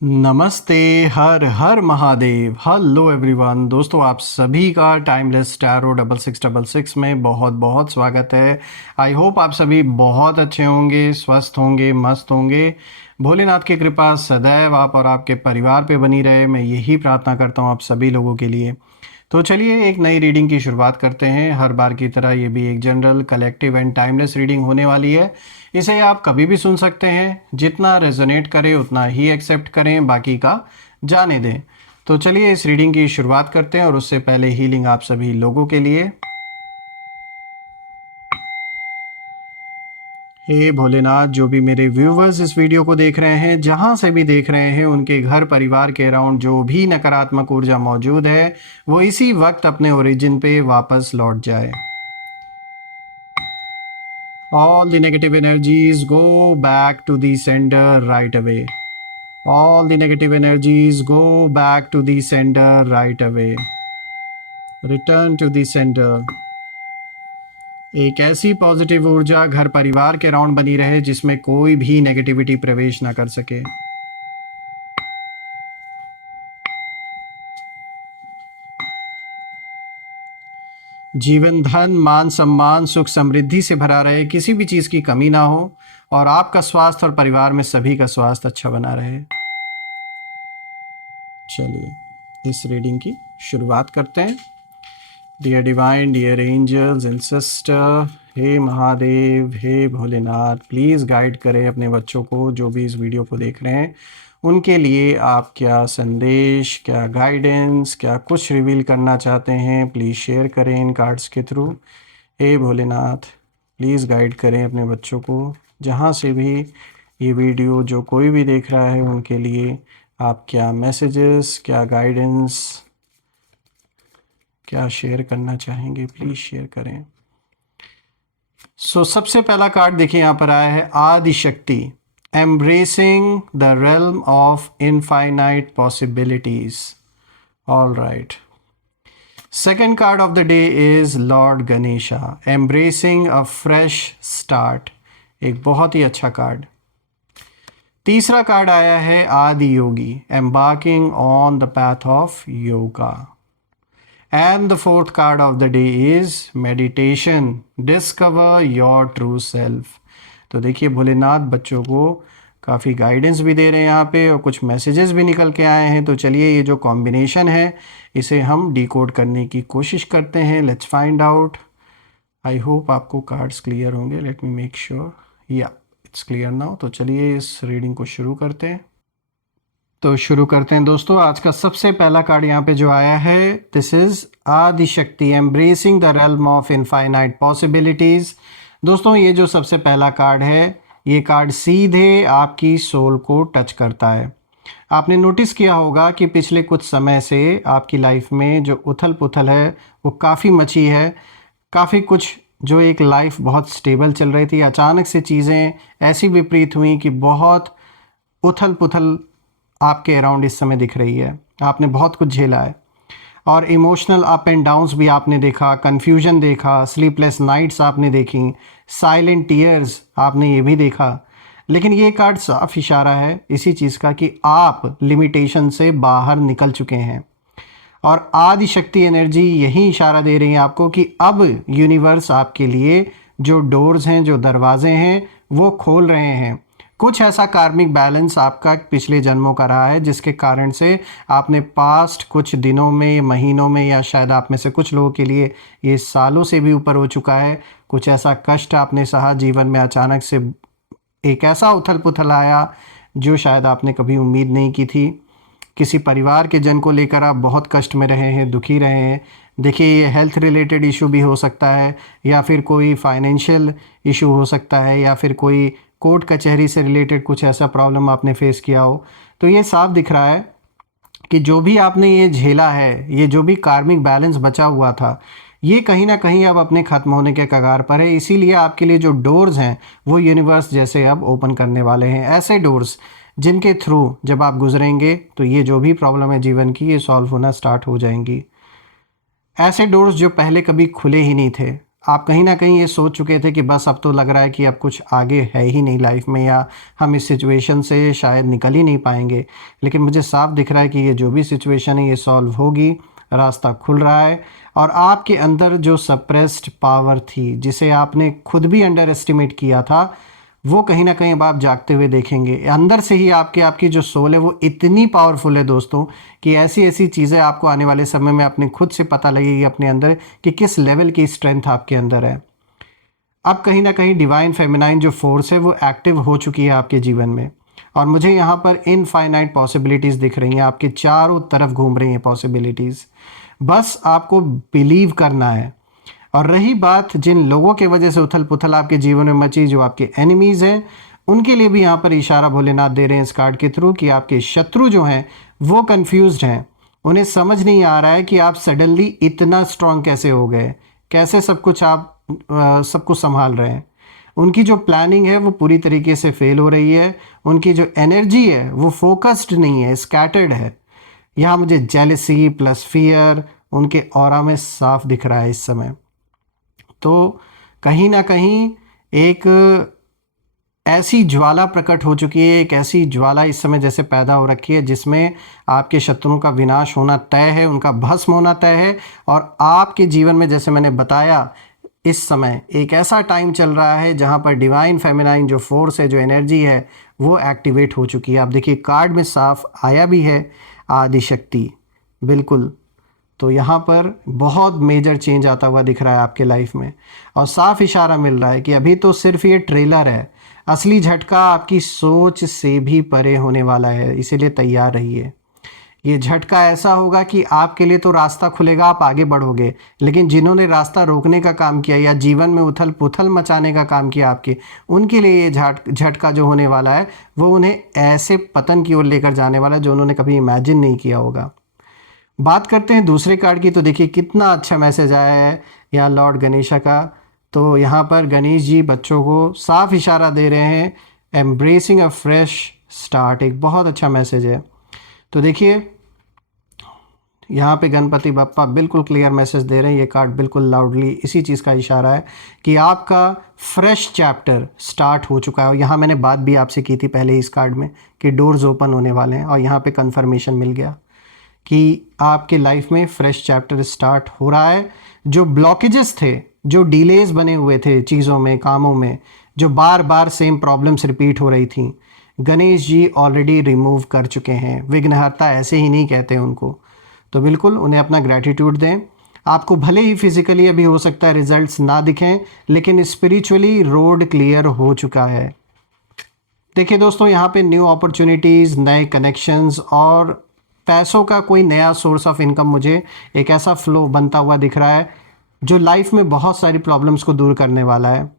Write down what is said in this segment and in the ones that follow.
नमस्ते। Har Har Mahadev. Hello everyone. दोस्तों आप सभी का टाइमलेस टैरो 6666 में बहुत बहुत स्वागत है। आई होप आप सभी बहुत अच्छे होंगे, स्वस्थ होंगे, मस्त होंगे। भोलेनाथ की कृपा सदैव आप और आपके परिवार पे बनी रहे, मैं यही प्रार्थना करता हूँ आप सभी लोगों के लिए। तो चलिए एक नई रीडिंग की शुरुआत करते हैं। हर बार की तरह ये भी एक general, collective and timeless reading होने वाली है। इसे आप कभी भी सुन सकते हैं, जितना रेजोनेट करे उतना ही एक्सेप्ट करें, बाकी का जाने दें। तो चलिए इस रीडिंग की शुरुआत करते हैं और उससे पहले हीलिंग आप सभी लोगों के लिए। हे भोलेनाथ, जो भी मेरे व्यूवर्स इस वीडियो को देख रहे हैं, जहाँ से भी देख रहे हैं, उनके घर परिवार के अराउंड जो भी नकारात्मक ऊर्जा मौजूद है वो इसी वक्त अपने ओरिजिन पे वापस लौट जाए। All the negative energies go back to the sender right away. All the negative energies go back to the sender right away. Return to the sender. एक ऐसी पॉजिटिव ऊर्जा घर परिवार के अराउंड बनी रहे जिसमें कोई भी नेगेटिविटी प्रवेश ना कर सके। जीवन धन, मान सम्मान, सुख समृद्धि से भरा रहे, किसी भी चीज़ की कमी ना हो और आपका स्वास्थ्य और परिवार में सभी का स्वास्थ्य अच्छा बना रहे। चलिए इस रीडिंग की शुरुआत करते हैं। Dear divine, dear angels and sister, हे महादेव, हे भोलेनाथ, प्लीज़ गाइड करें अपने बच्चों को, जो भी इस वीडियो को देख रहे हैं उनके लिए आप क्या संदेश, क्या गाइडेंस, क्या कुछ रिवील करना चाहते हैं, प्लीज़ शेयर करें इन कार्ड्स के थ्रू। हे भोलेनाथ, प्लीज़ गाइड करें अपने बच्चों को, जहाँ से भी ये वीडियो जो कोई भी देख रहा है उनके लिए आप क्या मैसेजेस, क्या गाइडेंस, क्या शेयर करना चाहेंगे, प्लीज़ शेयर करें। सबसे पहला कार्ड देखिए यहाँ पर आया है Adi Shakti, embracing the realm of infinite possibilities. All right. Second card of the day is lord Ganesha, embracing a fresh start. एक बहुत ही अच्छा कार्ड। तीसरा कार्ड आया है Adiyogi, embarking on the path of yoga. And the fourth card of the day is meditation, discover your true self। तो देखिए भोलेनाथ बच्चों को काफ़ी गाइडेंस भी दे रहे हैं यहाँ पे और कुछ मैसेजेस भी निकल के आए हैं। तो चलिए ये जो कॉम्बिनेशन है इसे हम डिकोड करने की कोशिश करते हैं। Let's find out. I hope आपको कार्ड्स क्लियर होंगे। लेट मी मेक श्योर या इट्स क्लियर नाउ। तो चलिए इस रीडिंग को शुरू करते हैं। तो शुरू करते हैं दोस्तों। आज का सबसे पहला कार्ड यहाँ पे जो आया है, this is Adi Shakti, embracing the realm of infinite possibilities. दोस्तों ये जो सबसे पहला कार्ड है, ये कार्ड सीधे आपकी सोल को टच करता है। आपने नोटिस किया होगा कि पिछले कुछ समय से आपकी लाइफ में जो उथल पुथल है वो काफ़ी मची है। काफ़ी कुछ जो एक लाइफ बहुत स्टेबल चल रही थी, अचानक से चीज़ें ऐसी विपरीत हुई कि बहुत उथल पुथल आपके अराउंड इस समय दिख रही है। आपने बहुत कुछ झेला है और इमोशनल अप एंड डाउन्स भी आपने देखा, कन्फ्यूजन देखा, स्लीपलेस नाइट्स आपने देखी, साइलेंट टीयर्स आपने ये भी देखा। लेकिन ये कार्ड साफ इशारा है इसी चीज़ का कि आप लिमिटेशन से बाहर निकल चुके हैं और आदि शक्ति एनर्जी यही इशारा दे रही है आपको कि अब यूनिवर्स आपके लिए जो डोर्स हैं, जो दरवाजे हैं, वो खोल रहे हैं। कुछ ऐसा कार्मिक बैलेंस आपका पिछले जन्मों का रहा है जिसके कारण से आपने पास्ट कुछ दिनों में, महीनों में, या शायद आप में से कुछ लोगों के लिए ये सालों से भी ऊपर हो चुका है। कुछ ऐसा कष्ट आपने सहा जीवन में, अचानक से एक ऐसा उथल पुथल आया जो शायद आपने कभी उम्मीद नहीं की थी। किसी परिवार के जन को लेकर आप बहुत कष्ट में रहे हैं, दुखी रहे हैं। देखिए ये हेल्थ रिलेटेड इशू भी हो सकता है, या फिर कोई फाइनेंशियल इशू हो सकता है, या फिर कोई कोर्ट कचहरी से रिलेटेड कुछ ऐसा प्रॉब्लम आपने फेस किया हो। तो ये साफ दिख रहा है कि जो भी आपने ये झेला है, ये जो भी कार्मिक बैलेंस बचा हुआ था, ये कहीं ना कहीं अब अपने ख़त्म होने के कगार पर है। इसीलिए आपके लिए जो डोर्स हैं वो यूनिवर्स जैसे अब ओपन करने वाले हैं। ऐसे डोर्स जिनके थ्रू जब आप गुजरेंगे तो ये जो भी प्रॉब्लम है जीवन की, ये सॉल्व होना स्टार्ट हो जाएंगी। ऐसे डोर्स जो पहले कभी खुले ही नहीं थे, आप कहीं ना कहीं ये सोच चुके थे कि बस अब तो लग रहा है कि अब कुछ आगे है ही नहीं लाइफ में, या हम इस सिचुएशन से शायद निकल ही नहीं पाएंगे। लेकिन मुझे साफ दिख रहा है कि ये जो भी सिचुएशन है ये सॉल्व होगी, रास्ता खुल रहा है। और आपके अंदर जो सप्रेस्ड पावर थी, जिसे आपने खुद भी अंडर एस्टिमेट किया था, वो कहीं ना कहीं अब आप जागते हुए देखेंगे। अंदर से ही आपकी जो सोल है वो इतनी पावरफुल है दोस्तों, कि ऐसी ऐसी चीज़ें आपको आने वाले समय में अपने खुद से पता लगेगी अपने अंदर कि किस लेवल की स्ट्रेंथ आपके अंदर है। अब कहीं ना कहीं डिवाइन फेमिनाइन जो फोर्स है वो एक्टिव हो चुकी है आपके जीवन में, और मुझे यहाँ पर इनफाइनाइट पॉसिबिलिटीज़ दिख रही हैं, आपके चारों तरफ घूम रही हैं पॉसिबिलिटीज़। बस आपको बिलीव करना है। और रही बात जिन लोगों के वजह से उथल पुथल आपके जीवन में मची, जो आपके एनिमीज़ हैं, उनके लिए भी यहाँ पर इशारा भोलेनाथ दे रहे हैं इस कार्ड के थ्रू कि आपके शत्रु जो हैं वो कंफ्यूज्ड हैं। उन्हें समझ नहीं आ रहा है कि आप सडनली इतना स्ट्रांग कैसे हो गए, कैसे सब कुछ आप सब कुछ संभाल रहे हैं। उनकी जो प्लानिंग है वो पूरी तरीके से फेल हो रही है। उनकी जो एनर्जी है वो फोकस्ड नहीं है, स्कैटर्ड है। यहाँ मुझे जेलसी प्लस फियर उनके ऑरा में साफ दिख रहा है इस समय। तो कहीं ना कहीं एक ऐसी ज्वाला प्रकट हो चुकी है, एक ऐसी ज्वाला इस समय जैसे पैदा हो रखी है जिसमें आपके शत्रुओं का विनाश होना तय है, उनका भस्म होना तय है। और आपके जीवन में, जैसे मैंने बताया, इस समय एक ऐसा टाइम चल रहा है जहां पर डिवाइन फेमिनाइन जो फोर्स है, जो एनर्जी है, वो एक्टिवेट हो चुकी है। आप देखिए कार्ड में साफ आया भी है आदिशक्ति, बिल्कुल। तो यहाँ पर बहुत मेजर चेंज आता हुआ दिख रहा है आपके लाइफ में, और साफ इशारा मिल रहा है कि अभी तो सिर्फ ये ट्रेलर है, असली झटका आपकी सोच से भी परे होने वाला है, इसीलिए तैयार रहिए। ये झटका ऐसा होगा कि आपके लिए तो रास्ता खुलेगा, आप आगे बढ़ोगे, लेकिन जिन्होंने रास्ता रोकने का काम किया या जीवन में उथल पुथल मचाने का काम किया आपके, उनके लिए ये झटका जो होने वाला है वो उन्हें ऐसे पतन की ओर लेकर जाने वाला है जो उन्होंने कभी इमेजिन नहीं किया होगा। बात करते हैं दूसरे कार्ड की, तो देखिए कितना अच्छा मैसेज आया है यहाँ लॉर्ड गणेशा का। तो यहाँ पर गणेश जी बच्चों को साफ इशारा दे रहे हैं, एम्ब्रेसिंग अ फ्रेश स्टार्ट, एक बहुत अच्छा मैसेज है। तो देखिए यहाँ पे गणपति बप्पा बिल्कुल क्लियर मैसेज दे रहे हैं, ये कार्ड बिल्कुल लाउडली इसी चीज़ का इशारा है कि आपका फ्रेश चैप्टर स्टार्ट हो चुका है। और यहाँ मैंने बात भी आपसे की थी पहले इस कार्ड में कि डोर्स ओपन होने वाले हैं, और यहाँ पे कंफर्मेशन मिल गया कि आपके लाइफ में फ्रेश चैप्टर स्टार्ट हो रहा है। जो ब्लॉकेजेस थे, जो डिलेज बने हुए थे चीज़ों में, कामों में, जो बार बार सेम प्रॉब्लम्स रिपीट हो रही थी, गणेश जी ऑलरेडी रिमूव कर चुके हैं। विघ्नहर्ता ऐसे ही नहीं कहते उनको, तो बिल्कुल उन्हें अपना ग्रैटिट्यूड दें। आपको भले ही फिजिकली अभी हो सकता है रिजल्ट्स ना दिखें, लेकिन स्पिरिचुअली रोड क्लियर हो चुका है। देखिए दोस्तों, यहाँ पे न्यू अपॉर्चुनिटीज़, नए कनेक्शंस और पैसों का कोई नया सोर्स ऑफ इनकम, मुझे एक ऐसा फ्लो बनता हुआ दिख रहा है जो लाइफ में बहुत सारी प्रॉब्लम्स को दूर करने वाला है।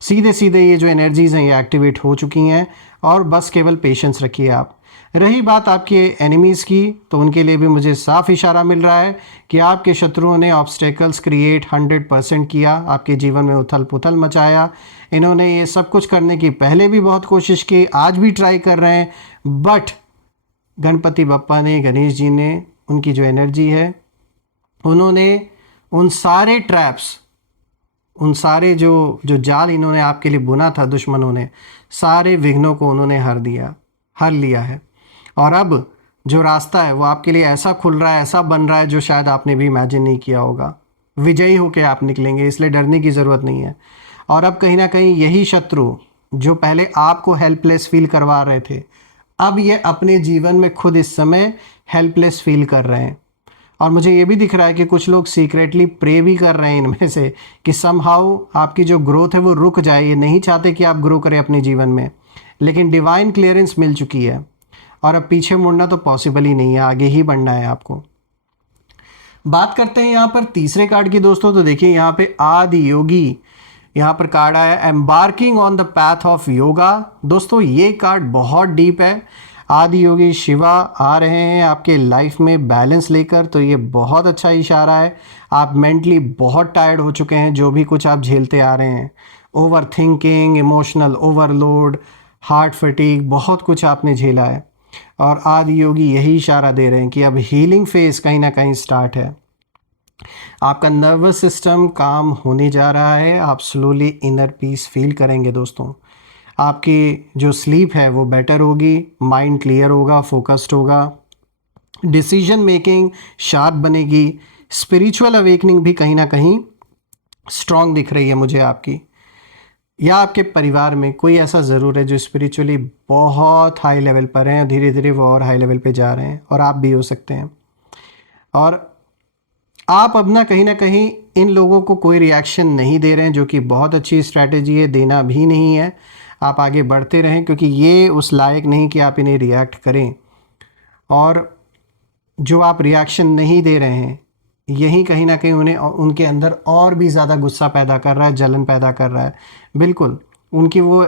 सीधे सीधे ये जो एनर्जीज़ हैं ये एक्टिवेट हो चुकी हैं, और बस केवल पेशेंस रखिए आप। रही बात आपके एनिमीज़ की, तो उनके लिए भी मुझे साफ इशारा मिल रहा है कि आपके शत्रुओं ने ऑब्स्टेकल्स क्रिएट 100% किया, आपके जीवन में उथल पुथल मचाया। इन्होंने ये सब कुछ करने की पहले भी बहुत कोशिश की, आज भी ट्राई कर रहे हैं, बट गणपति बप्पा ने, गणेश जी ने, उनकी जो एनर्जी है, उन्होंने उन सारे ट्रैप्स, उन सारे जो जाल इन्होंने आपके लिए बुना था दुश्मनों ने, सारे विघ्नों को उन्होंने हर लिया है। और अब जो रास्ता है वो आपके लिए ऐसा खुल रहा है, ऐसा बन रहा है जो शायद आपने भी इमेजिन नहीं किया होगा। विजयी होकर आप निकलेंगे, इसलिए डरने की ज़रूरत नहीं है। और अब कहीं ना कहीं यही शत्रु जो पहले आपको हेल्पलेस फील करवा रहे थे, अब ये अपने जीवन में खुद इस समय हेल्पलेस फील कर रहे हैं। और मुझे ये भी दिख रहा है कि कुछ लोग सीक्रेटली प्रे भी कर रहे हैं इनमें से कि समहाउ आपकी जो ग्रोथ है वो रुक जाए। ये नहीं चाहते कि आप ग्रो करें अपने जीवन में, लेकिन डिवाइन क्लियरेंस मिल चुकी है, और अब पीछे मुड़ना तो पॉसिबल ही नहीं है, आगे ही बढ़ना है आपको। बात करते हैं यहाँ पर तीसरे कार्ड की दोस्तों। तो देखिए यहाँ पे आदि योगी, यहाँ पर कार्ड आया embarking on the path of yoga. दोस्तों ये कार्ड बहुत डीप है। आदि योगी शिवा आ रहे हैं आपके लाइफ में बैलेंस लेकर, तो ये बहुत अच्छा इशारा है। आप मेंटली बहुत टायर्ड हो चुके हैं, जो भी कुछ आप झेलते आ रहे हैं, over thinking, emotional overload, heart fatigue, बहुत कुछ आपने झेला है। और आदि योगी यही इशारा दे रहे हैं कि अब हीलिंग फेज कहीं ना कहीं स्टार्ट है। आपका नर्वस सिस्टम काम होने जा रहा है, आप स्लोली इनर पीस फील करेंगे दोस्तों। आपकी जो स्लीप है वो बेटर होगी, माइंड क्लियर होगा, फोकस्ड होगा, डिसीजन मेकिंग शार्प बनेगी, स्पिरिचुअल अवेकनिंग भी कहीं ना कहीं स्ट्रांग दिख रही है मुझे आपकी, या आपके परिवार में कोई ऐसा ज़रूर है जो स्पिरिचुअली बहुत हाई लेवल पर हैं, धीरे धीरे वो और हाई लेवल पे जा रहे हैं, और आप भी हो सकते हैं। और आप अब ना कहीं इन लोगों को कोई रिएक्शन नहीं दे रहे हैं, जो कि बहुत अच्छी स्ट्रैटेजी है, देना भी नहीं है। आप आगे बढ़ते रहें, क्योंकि ये उस लायक नहीं कि आप इन्हें रिएक्ट करें। और जो आप रिएक्शन नहीं दे रहे हैं, यही कहीं ना कहीं उन्हें उनके अंदर और भी ज़्यादा गुस्सा पैदा कर रहा है, जलन पैदा कर रहा है। बिल्कुल उनकी वो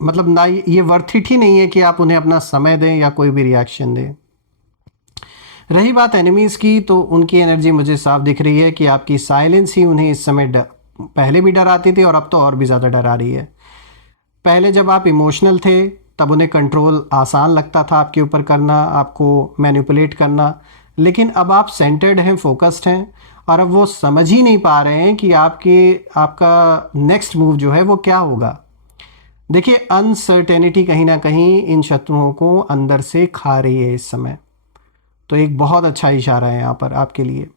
मतलब ना, ये वर्थ इट ही नहीं है कि आप उन्हें अपना समय दें या कोई भी रिएक्शन दें। रही बात एनिमीज़ की, तो उनकी एनर्जी मुझे साफ दिख रही है कि आपकी साइलेंस ही उन्हें इस समय पहले भी डराती थी और अब तो और भी ज़्यादा डरा रही है। पहले जब आप इमोशनल थे तब उन्हें कंट्रोल आसान लगता था आपके ऊपर करना, आपको मैनिपुलेट करना, लेकिन अब आप सेंटर्ड हैं, फोकस्ड हैं, और अब वो समझ ही नहीं पा रहे हैं कि आपका नेक्स्ट मूव जो है वो क्या होगा। देखिए, अनसर्टेनिटी कहीं ना कहीं इन शत्रुओं को अंदर से खा रही है इस समय, तो एक बहुत अच्छा इशारा है यहाँ पर आपके लिए।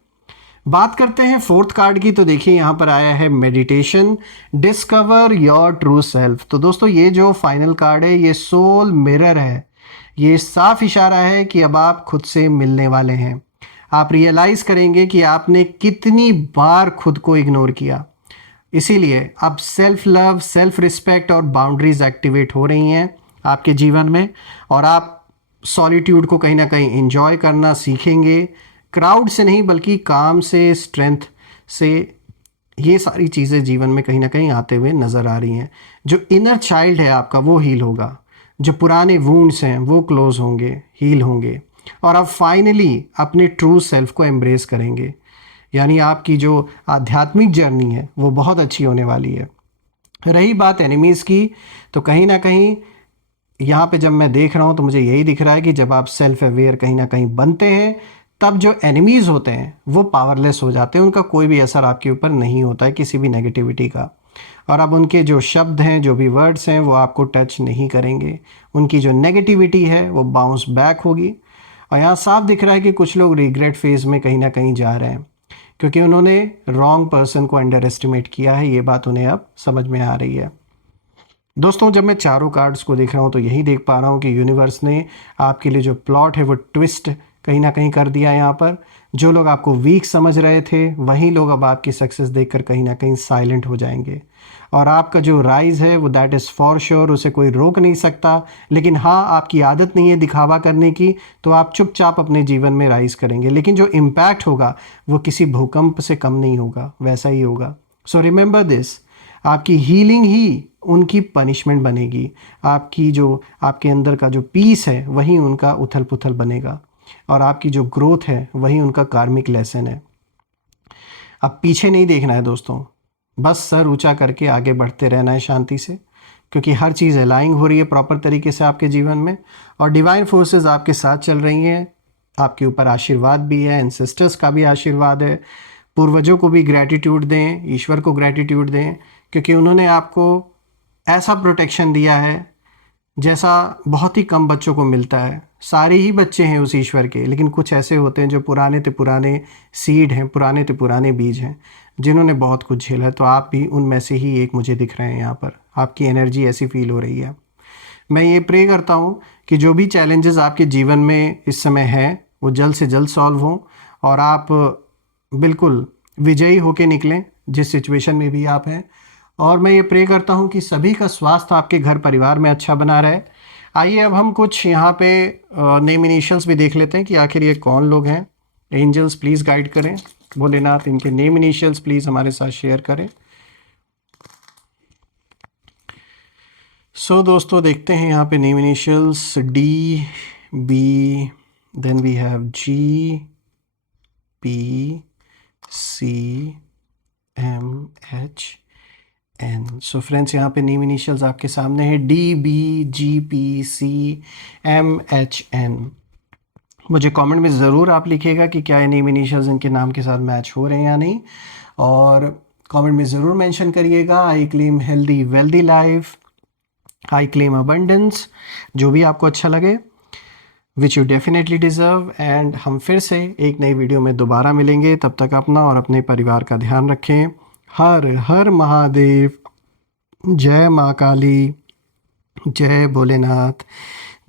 बात करते हैं फोर्थ कार्ड की, तो देखिए यहाँ पर आया है meditation, discover your true self. तो दोस्तों, ये जो फाइनल कार्ड है ये सोल मिरर है। ये साफ इशारा है कि अब आप खुद से मिलने वाले हैं। आप रियलाइज़ करेंगे कि आपने कितनी बार खुद को इग्नोर किया। इसीलिए अब सेल्फ लव, सेल्फ रिस्पेक्ट और बाउंड्रीज एक्टिवेट हो रही हैं आपके जीवन में, और आप सॉलिट्यूड को कहीं ना कहीं एंजॉय करना सीखेंगे। क्राउड से नहीं, बल्कि काम से, स्ट्रेंथ से, ये सारी चीज़ें जीवन में कहीं ना कहीं आते हुए नज़र आ रही हैं। जो इनर चाइल्ड है आपका वो हील होगा, जो पुराने वूंड्स हैं वो क्लोज होंगे, हील होंगे, और आप फाइनली अपने ट्रू सेल्फ को एम्ब्रेस करेंगे। यानी आपकी जो आध्यात्मिक जर्नी है वो बहुत अच्छी होने वाली है। रही बात एनिमीज़ की, तो कहीं ना कहीं यहाँ पे जब मैं देख रहा हूँ तो मुझे यही दिख रहा है कि जब आप सेल्फ अवेयर कहीं ना कहीं बनते हैं, तब जो एनिमीज़ होते हैं वो पावरलेस हो जाते हैं, उनका कोई भी असर आपके ऊपर नहीं होता है किसी भी नेगेटिविटी का। और अब उनके जो शब्द हैं, जो भी वर्ड्स हैं, वो आपको टच नहीं करेंगे। उनकी जो नेगेटिविटी है वो बाउंस बैक होगी। और यहाँ साफ दिख रहा है कि कुछ लोग रिग्रेट फेज में कहीं ना कहीं जा रहे हैं, क्योंकि उन्होंने रॉन्ग पर्सन को अंडर एस्टिमेट किया है। ये बात उन्हें अब समझ में आ रही है। दोस्तों, जब मैं चारों कार्ड्स को देख रहा हूँ तो यही देख पा रहा हूँ कि यूनिवर्स ने आपके लिए जो प्लॉट है वो ट्विस्ट कहीं ना कहीं कर दिया है यहाँ पर। जो लोग आपको वीक समझ रहे थे, वही लोग अब आपकी सक्सेस देखकर कहीं ना कहीं साइलेंट हो जाएंगे। और आपका जो राइज है वो दैट इज़ फॉर श्योर, उसे कोई रोक नहीं सकता। लेकिन हाँ, आपकी आदत नहीं है दिखावा करने की, तो आप चुपचाप अपने जीवन में राइज करेंगे। लेकिन जो इम्पैक्ट होगा वो किसी भूकंप से कम नहीं होगा, वैसा ही होगा। सो रिमेंबर दिस, आपकी हीलिंग ही उनकी पनिशमेंट बनेगी। आपकी जो आपके अंदर का जो पीस है वही उनका उथल पुथल बनेगा, और आपकी जो ग्रोथ है वही उनका कार्मिक लेसन है। अब पीछे नहीं देखना है दोस्तों, बस सर ऊंचा करके आगे बढ़ते रहना है शांति से, क्योंकि हर चीज़ अलाइंग हो रही है प्रॉपर तरीके से आपके जीवन में, और डिवाइन फोर्सेस आपके साथ चल रही हैं। आपके ऊपर आशीर्वाद भी है, एंसेस्टर्स का भी आशीर्वाद है। पूर्वजों को भी ग्रैटिट्यूड दें, ईश्वर को ग्रैटिट्यूड दें, क्योंकि उन्होंने आपको ऐसा प्रोटेक्शन दिया है जैसा बहुत ही कम बच्चों को मिलता है। सारे ही बच्चे हैं उस ईश्वर के, लेकिन कुछ ऐसे होते हैं जो पुराने ते पुराने सीड हैं, पुराने ते पुराने बीज हैं, जिन्होंने बहुत कुछ झेला है। तो आप भी उनमें से ही एक मुझे दिख रहे हैं यहाँ पर। आपकी एनर्जी ऐसी फील हो रही है। मैं ये प्रे करता हूँ कि जो भी चैलेंजेस आपके जीवन में इस समय है वो जल्द से जल्द सॉल्व हों, और आप बिल्कुल विजयी होके निकलें जिस सिचुएशन में भी आप हैं। और मैं ये प्रे करता हूँ कि सभी का स्वास्थ्य आपके घर परिवार में अच्छा बना रहे। आइए अब हम कुछ यहाँ पे नेम इनिशियल्स भी देख लेते हैं कि आखिर ये कौन लोग हैं। एंजल्स प्लीज़ गाइड करें, भोलेनाथ इनके नेम इनिशियल्स प्लीज़ हमारे साथ शेयर करें। दोस्तों, देखते हैं यहाँ पे name initials D, B, then we have G, P, C, M, H, N. So friends, यहाँ पे नेम इनिशियल्स आपके सामने है, D, B, G, P, C, M, H, N. मुझे कमेंट में ज़रूर आप लिखिएगा कि क्या ये नेम इनिशियल्स इनके नाम के साथ मैच हो रहे हैं या नहीं, और कमेंट में ज़रूर मेंशन करिएगा I claim healthy wealthy life, I claim abundance, जो भी आपको अच्छा लगे, which you definitely deserve. And हम फिर से एक नई वीडियो में दोबारा मिलेंगे, तब तक अपना और अपने परिवार का ध्यान रखें। हर हर महादेव, जय माँ काली, जय भोलेनाथ,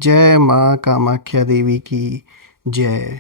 जय माँ कामाख्या देवी की जय।